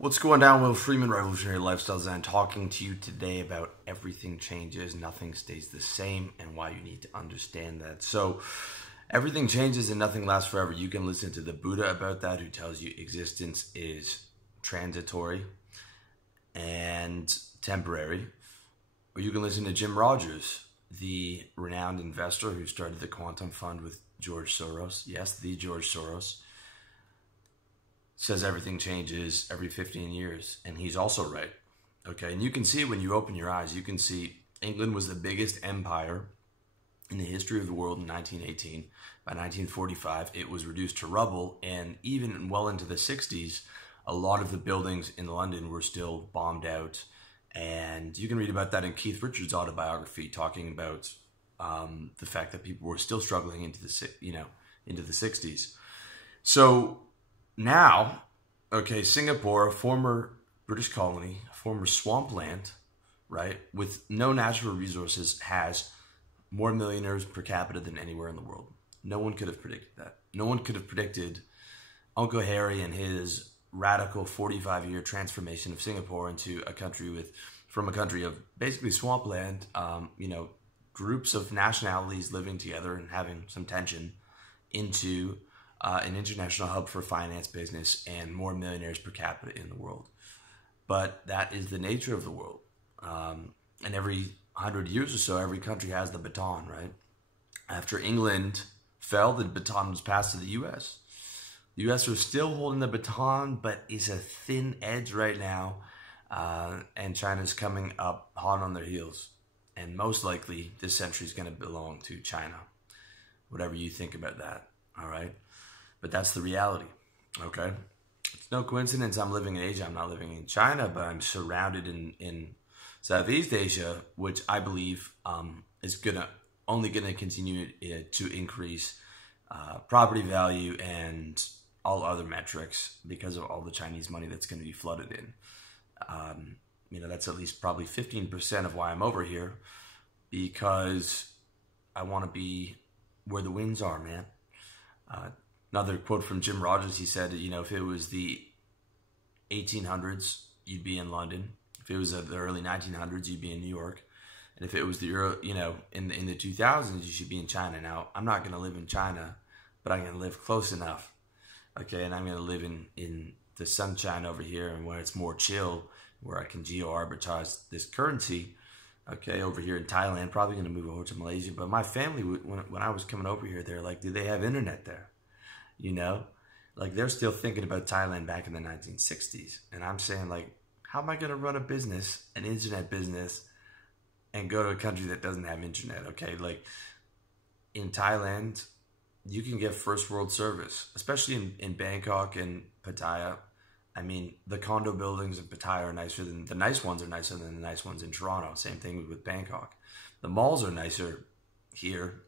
What's going down, Will Freeman, Revolutionary Lifestyle Design, talking to you today about everything changes, nothing stays the same, and why you need to understand that. So, everything changes and nothing lasts forever. You can listen to the Buddha about that, who tells you existence is transitory and temporary. Or you can listen to Jim Rogers, the renowned investor who started the quantum fund with George Soros. Yes, the George Soros. Says everything changes every 15 years, and he's also right. Okay, and you can see it when you open your eyes. You can see England was the biggest empire in the history of the world in 1918. By 1945, it was reduced to rubble, and even well into the 60s, a lot of the buildings in London were still bombed out. And you can read about that in Keith Richards' autobiography, talking about the fact that people were still struggling into the 60s. So now, okay, Singapore, a former British colony, a former swampland, right, with no natural resources, has more millionaires per capita than anywhere in the world. No one could have predicted that. No one could have predicted Uncle Harry and his radical 45-year transformation of Singapore into a country from a country of basically swampland, groups of nationalities living together and having some tension, into an international hub for finance, business, and more millionaires per capita in the world. But that is the nature of the world. And every 100 years or so, every country has the baton, right? After England fell, the baton was passed to the U.S. The U.S. was still holding the baton, but it's a thin edge right now. And China's coming up hot on their heels. And most likely, this century is going to belong to China. Whatever you think about that, all right? But that's the reality, okay? It's no coincidence I'm living in Asia. I'm not living in China, but I'm surrounded in Southeast Asia, which I believe is only gonna continue to increase property value and all other metrics because of all the Chinese money that's going to be flooded in. That's at least probably 15% of why I'm over here, because I want to be where the winds are, man. Another quote from Jim Rogers, he said, if it was the 1800s, you'd be in London. If it was the early 1900s, you'd be in New York. And if it was the in the 2000s, you should be in China. Now, I'm not going to live in China, but I'm going to live close enough. Okay, and I'm going to live in the sunshine over here, and where it's more chill, where I can geo-arbitrage this currency. Okay, over here in Thailand, probably going to move over to Malaysia. But my family, when I was coming over here, they're like, do they have internet there? Like they're still thinking about Thailand back in the 1960s. And I'm saying, like, how am I going to run a business, an internet business, and go to a country that doesn't have internet? Okay, like in Thailand, you can get first world service, especially in Bangkok and Pattaya. I mean, the condo buildings in Pattaya are nicer than the nice ones than the nice ones in Toronto. Same thing with Bangkok. The malls are nicer here,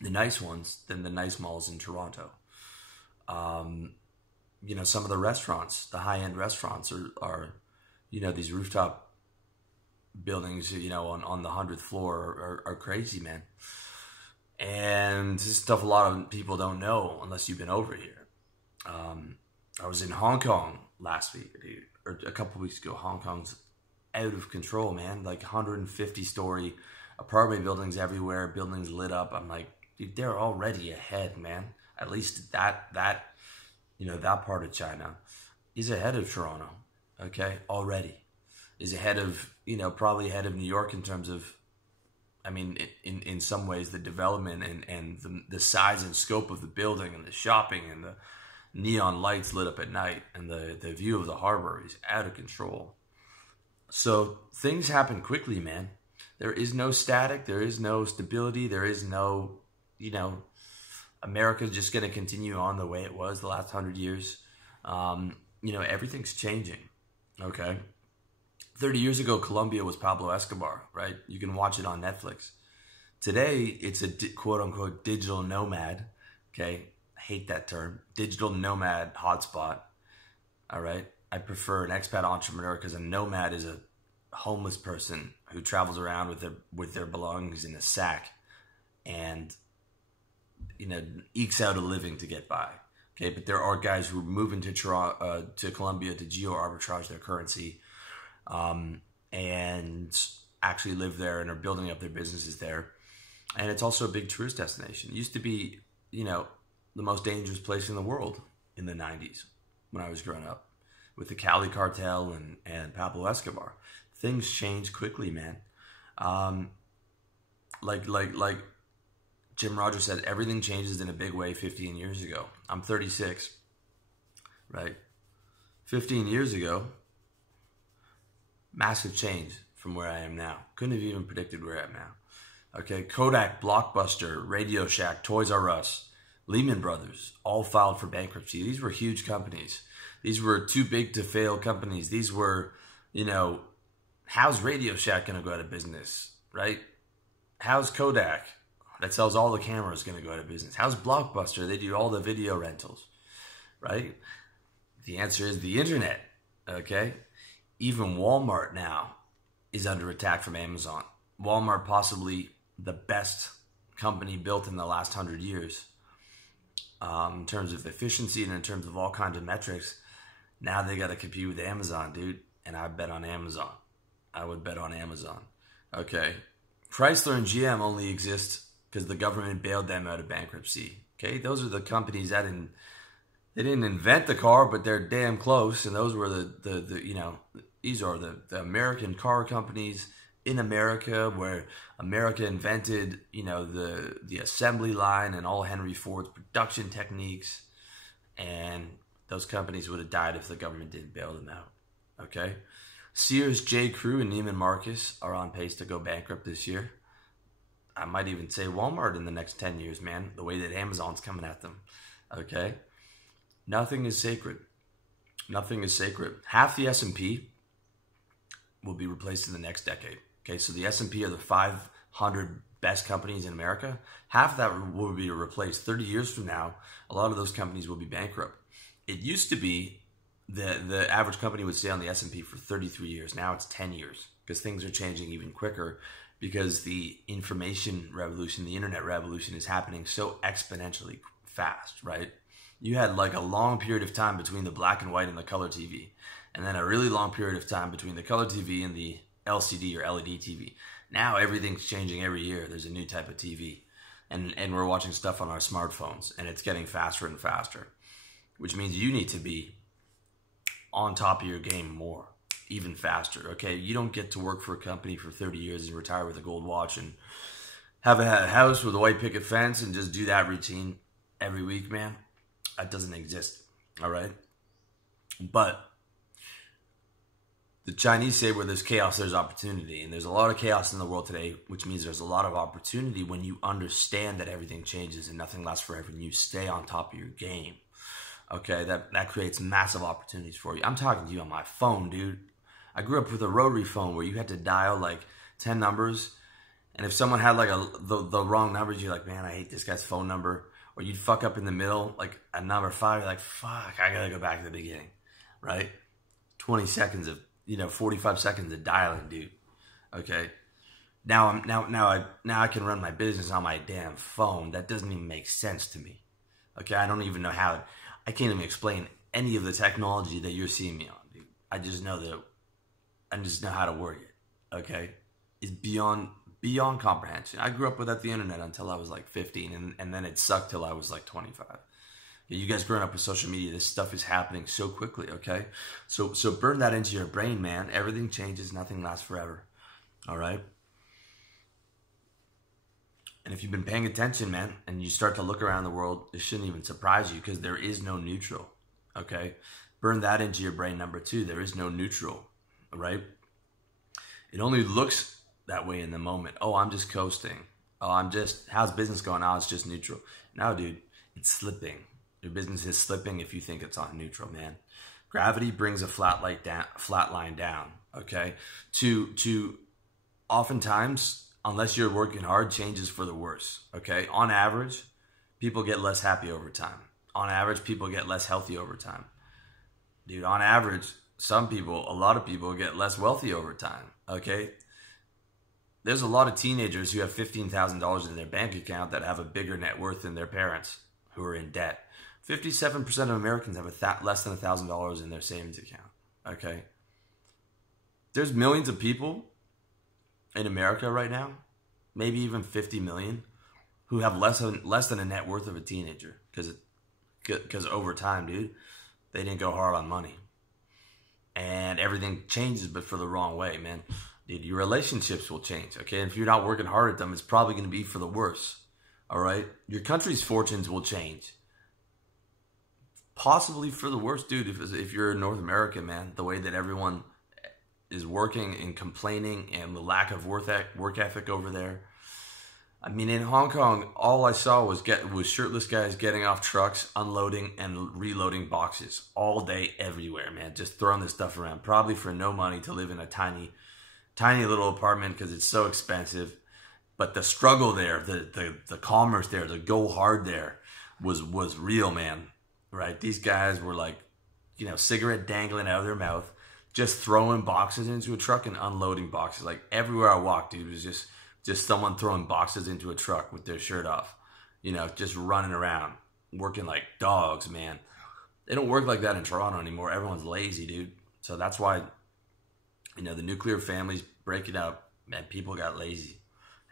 the nice ones, than the nice malls in Toronto. Some of the restaurants, the high-end restaurants are these rooftop buildings, on the 100th floor are crazy, man. And this is stuff a lot of people don't know unless you've been over here. I was in Hong Kong last week, or a couple weeks ago. Hong Kong's out of control, man. Like 150-story apartment buildings everywhere, buildings lit up. I'm like, dude, they're already ahead, man. At least that part of China is ahead of Toronto, okay, already. Is ahead of, probably ahead of New York in terms of, in some ways, the development and the size and scope of the building and the shopping and the neon lights lit up at night and the view of the harbor is out of control. So things happen quickly, man. There is no static. There is no stability. There is no, America's just going to continue on the way it was the last 100 years. Everything's changing, okay? 30 years ago, Colombia was Pablo Escobar, right? You can watch it on Netflix. Today, it's a quote-unquote digital nomad, okay? I hate that term. Digital nomad hotspot, all right? I prefer an expat entrepreneur, because a nomad is a homeless person who travels around with their belongings in a sack and ekes out a living to get by. Okay, but there are guys who move into Toronto, to Colombia to geo arbitrage their currency, and actually live there and are building up their businesses there. And it's also a big tourist destination. It used to be, the most dangerous place in the world in the 90s when I was growing up with the Cali cartel and Pablo Escobar. Things change quickly, man. Like Jim Rogers said, everything changes in a big way 15 years ago. I'm 36, right? 15 years ago, massive change from where I am now. Couldn't have even predicted where I am now. Okay, Kodak, Blockbuster, Radio Shack, Toys R Us, Lehman Brothers, all filed for bankruptcy. These were huge companies. These were too big to fail companies. These were, how's Radio Shack going to go out of business, right? How's Kodak, that sells all the cameras, going to go out of business? How's Blockbuster? They do all the video rentals, right? The answer is the internet, okay? Even Walmart now is under attack from Amazon. Walmart, possibly the best company built in the last 100 years in terms of efficiency and in terms of all kinds of metrics. Now they got to compete with Amazon, dude. And I bet on Amazon. I would bet on Amazon. Okay. Chrysler and GM only exist because the government bailed them out of bankruptcy. Okay. Those are the companies that they didn't invent the car, but they're damn close. And those were these are the American car companies in America, where America invented, the assembly line and all Henry Ford's production techniques. And those companies would have died if the government didn't bail them out. Okay? Sears, J. Crew, and Neiman Marcus are on pace to go bankrupt this year. I might even say Walmart in the next 10 years, man, the way that Amazon's coming at them. Okay? Nothing is sacred. Nothing is sacred. Half the S&P will be replaced in the next decade. Okay, so the S&P are the 500 best companies in America. Half of that will be replaced. 30 years from now, a lot of those companies will be bankrupt. It used to be the average company would stay on the S&P for 33 years. Now it's 10 years because things are changing even quicker because the information revolution, the internet revolution is happening so exponentially fast, right? You had like a long period of time between the black and white and the color TV, and then a really long period of time between the color TV and the LCD or LED TV. Now everything's changing every year. There's a new type of TV. And we're watching stuff on our smartphones, and it's getting faster and faster, which means you need to be on top of your game more, even faster. Okay, you don't get to work for a company for 30 years and retire with a gold watch and have a house with a white picket fence and just do that routine every week, man. That doesn't exist, all right? But the Chinese say where there's chaos, there's opportunity. And there's a lot of chaos in the world today, which means there's a lot of opportunity when you understand that everything changes and nothing lasts forever and you stay on top of your game. Okay, that creates massive opportunities for you. I'm talking to you on my phone, dude. I grew up with a rotary phone where you had to dial like 10 numbers. And if someone had like the wrong numbers, you're like, man, I hate this guy's phone number. Or you'd fuck up in the middle, like at number 5, you're like, fuck, I gotta go back to the beginning, right? 20 seconds of 45 seconds of dialing, dude. Okay. Now I can run my business on my damn phone. That doesn't even make sense to me. Okay. I don't even know how. I can't even explain any of the technology that you're seeing me on, dude. I just know how to work it. Okay. It's beyond comprehension. I grew up without the internet until I was like 15, and then it sucked till I was like 25. You guys growing up with social media, this stuff is happening so quickly, okay? So burn that into your brain, man. Everything changes, nothing lasts forever, all right? And if you've been paying attention, man, and you start to look around the world, it shouldn't even surprise you because there is no neutral, okay? Burn that into your brain, number 2. There is no neutral, all right? It only looks that way in the moment. Oh, I'm just coasting. Oh, how's business going? Oh, it's just neutral. No, dude, it's slipping. Your business is slipping if you think it's on neutral, man. Gravity brings a flat line down, okay? To oftentimes, unless you're working hard, changes for the worse, okay? On average, people get less happy over time. On average, people get less healthy over time. Dude, on average, a lot of people get less wealthy over time, okay? There's a lot of teenagers who have $15,000 in their bank account that have a bigger net worth than their parents who are in debt. 57% of Americans have less than $1,000 in their savings account. Okay. There's millions of people in America right now, maybe even 50 million, who have less than a net worth of a teenager because over time, dude, they didn't go hard on money. And everything changes, but for the wrong way, man. Dude, your relationships will change, okay? And if you're not working hard at them, it's probably going to be for the worse, all right? Your country's fortunes will change. Possibly for the worse, dude, if you're in North America, man, the way that everyone is working and complaining and the lack of work ethic over there. I mean, in Hong Kong, all I saw was shirtless guys getting off trucks, unloading and reloading boxes all day, everywhere, man. Just throwing this stuff around, probably for no money to live in a tiny little apartment because it's so expensive. But the struggle there, the commerce there, the go hard there was real, man. Right? These guys were like, cigarette dangling out of their mouth, just throwing boxes into a truck and unloading boxes. Like everywhere I walked, dude, it was just someone throwing boxes into a truck with their shirt off, just running around, working like dogs, man. They don't work like that in Toronto anymore. Everyone's lazy, dude. So that's why, the nuclear family's breaking up, man. People got lazy.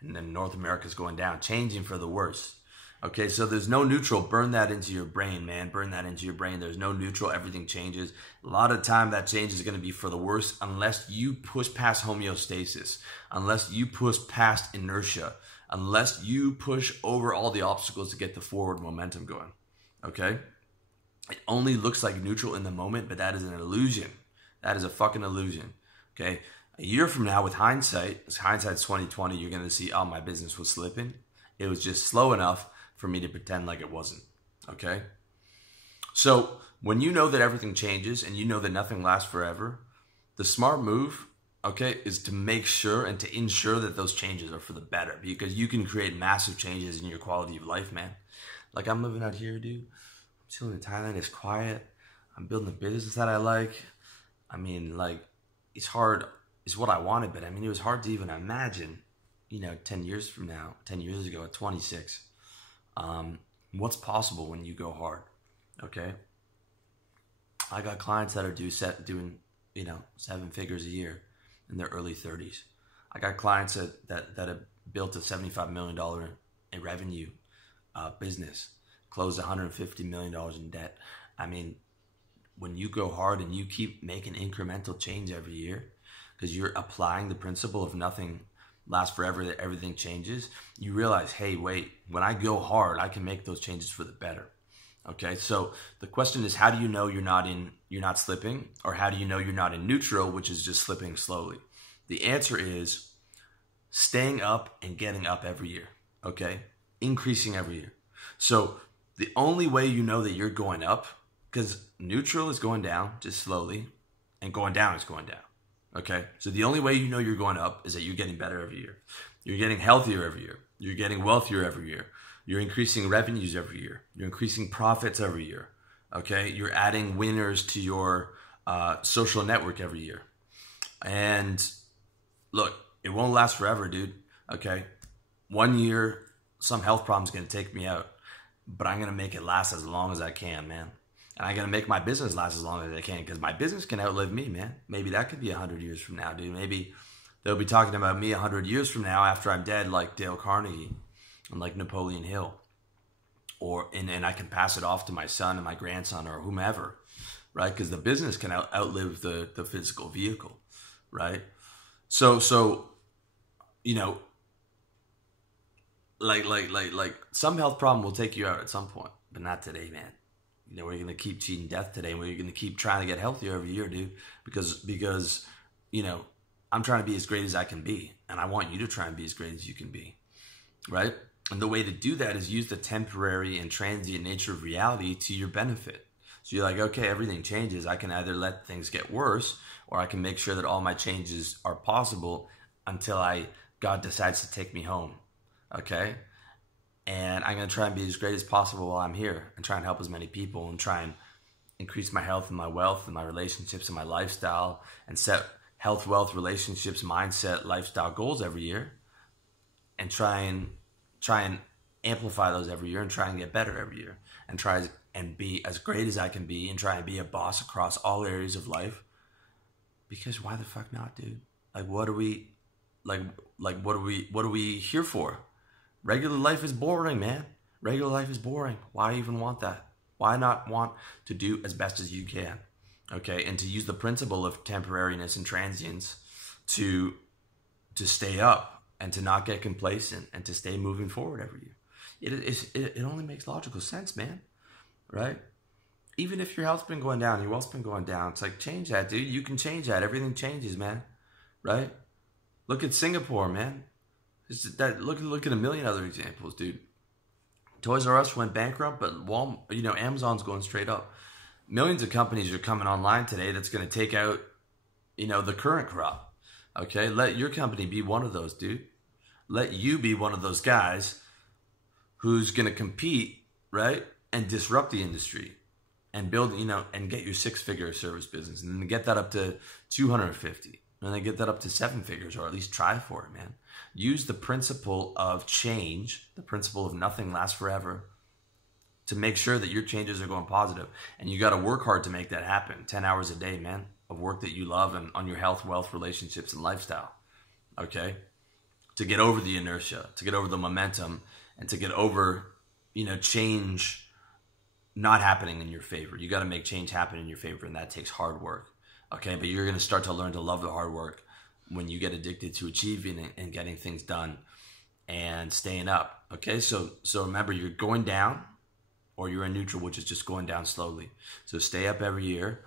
And then North America's going down, changing for the worse. Okay, so there's no neutral. Burn that into your brain, man. Burn that into your brain. There's no neutral. Everything changes. A lot of time that change is going to be for the worse unless you push past homeostasis, unless you push past inertia, unless you push over all the obstacles to get the forward momentum going. Okay? It only looks like neutral in the moment, but that is an illusion. That is a fucking illusion. Okay? A year from now, with hindsight's 2020, you're going to see, oh, my business was slipping. It was just slow enough for me to pretend like it wasn't, okay? So when you know that everything changes and you know that nothing lasts forever, the smart move, okay, is to make sure and to ensure that those changes are for the better, because you can create massive changes in your quality of life, man. Like I'm living out here, dude. I'm chilling in Thailand. It's quiet. I'm building a business that I like. I mean, like, it's hard. It's what I wanted, but I mean, it was hard to even imagine, 10 years ago at 26. What's possible when you go hard, okay? I got clients that are doing 7 figures a year in their early 30s. I got clients that have built a $75 million in revenue business, closed $150 million in debt. I mean, when you go hard and you keep making incremental change every year, because you're applying the principle of nothing lasts forever, that everything changes, you realize, hey, wait, when I go hard, I can make those changes for the better. Okay, so the question is, how do you know you're not slipping, or how do you know you're not in neutral, which is just slipping slowly? The answer is staying up and getting up every year. Okay, increasing every year. So the only way you know that you're going up, because neutral is going down just slowly, and going down is going down. Okay, so the only way you know you're going up is that you're getting better every year. You're getting healthier every year. You're getting wealthier every year. You're increasing revenues every year. You're increasing profits every year. Okay, you're adding winners to your social network every year. And look, it won't last forever, dude. Okay, 1 year, some health problem's gonna take me out, but I'm gonna make it last as long as I can, man. And I'm going to make my business last as long as I can, because my business can outlive me, man. Maybe that could be 100 years from now, dude. Maybe they'll be talking about me 100 years from now after I'm dead, like Dale Carnegie and like Napoleon Hill. And I can pass it off to my son and my grandson or whomever, right? Because the business can outlive the physical vehicle, right? So like some health problem will take you out at some point, but not today, man. We're going to keep cheating death today. We're going to keep trying to get healthier every year, dude. Because I'm trying to be as great as I can be. And I want you to try and be as great as you can be. Right? And the way to do that is use the temporary and transient nature of reality to your benefit. So you're like, okay, everything changes. I can either let things get worse, or I can make sure that all my changes are possible until God decides to take me home. Okay? And I'm going to try and be as great as possible while I'm here, and try and help as many people, and try and increase my health and my wealth and my relationships and my lifestyle, and set health, wealth, relationships, mindset, lifestyle goals every year, and try and amplify those every year, and try and get better every year, and try and be as great as I can be and try and be a boss across all areas of life. Because why the fuck not, dude? Like, what are we what are we here for? Regular life is boring, man. Regular life is boring. Why even want that? Why not want to do as best as you can? Okay, and to use the principle of temporariness and transience to stay up and to not get complacent and to stay moving forward every year. It only makes logical sense, man. Right? Even if your health's been going down, your wealth's been going down, it's like, change that, dude. You can change that. Everything changes, man. Right? Look at Singapore, man. Look at a million other examples, dude. Toys R Us went bankrupt, but Amazon's going straight up. Millions of companies are coming online today that's going to take out, the current crop. Okay, let your company be one of those, dude. Let you be one of those guys who's going to compete, right, and disrupt the industry and build, and get your 6-figure service business and then get that up to 250 and then get that up to 7 figures, or at least try for it, man. Use the principle of change, the principle of nothing lasts forever, to make sure that your changes are going positive. And you got to work hard to make that happen. 10 hours a day, man, of work that you love and on your health, wealth, relationships, and lifestyle. Okay? To get over the inertia, to get over the momentum, and to get over, change not happening in your favor. You got to make change happen in your favor, and that takes hard work. Okay? But you're going to start to learn to love the hard work when you get addicted to achieving and getting things done and staying up. Okay? So remember, you're going down, or you're in neutral, which is just going down slowly. So stay up every year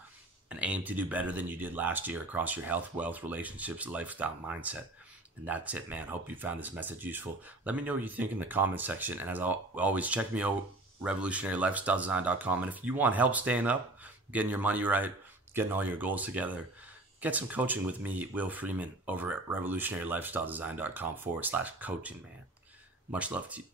and aim to do better than you did last year across your health, wealth, relationships, lifestyle, mindset. And that's it, man. Hope you found this message useful. Let me know what you think in the comment section. And as always, check me out, revolutionarylifestyledesign.com. And if you want help staying up, getting your money right, getting all your goals together, get some coaching with me, Will Freeman, over at revolutionarylifestyledesign.com/coaching, man. Much love to you.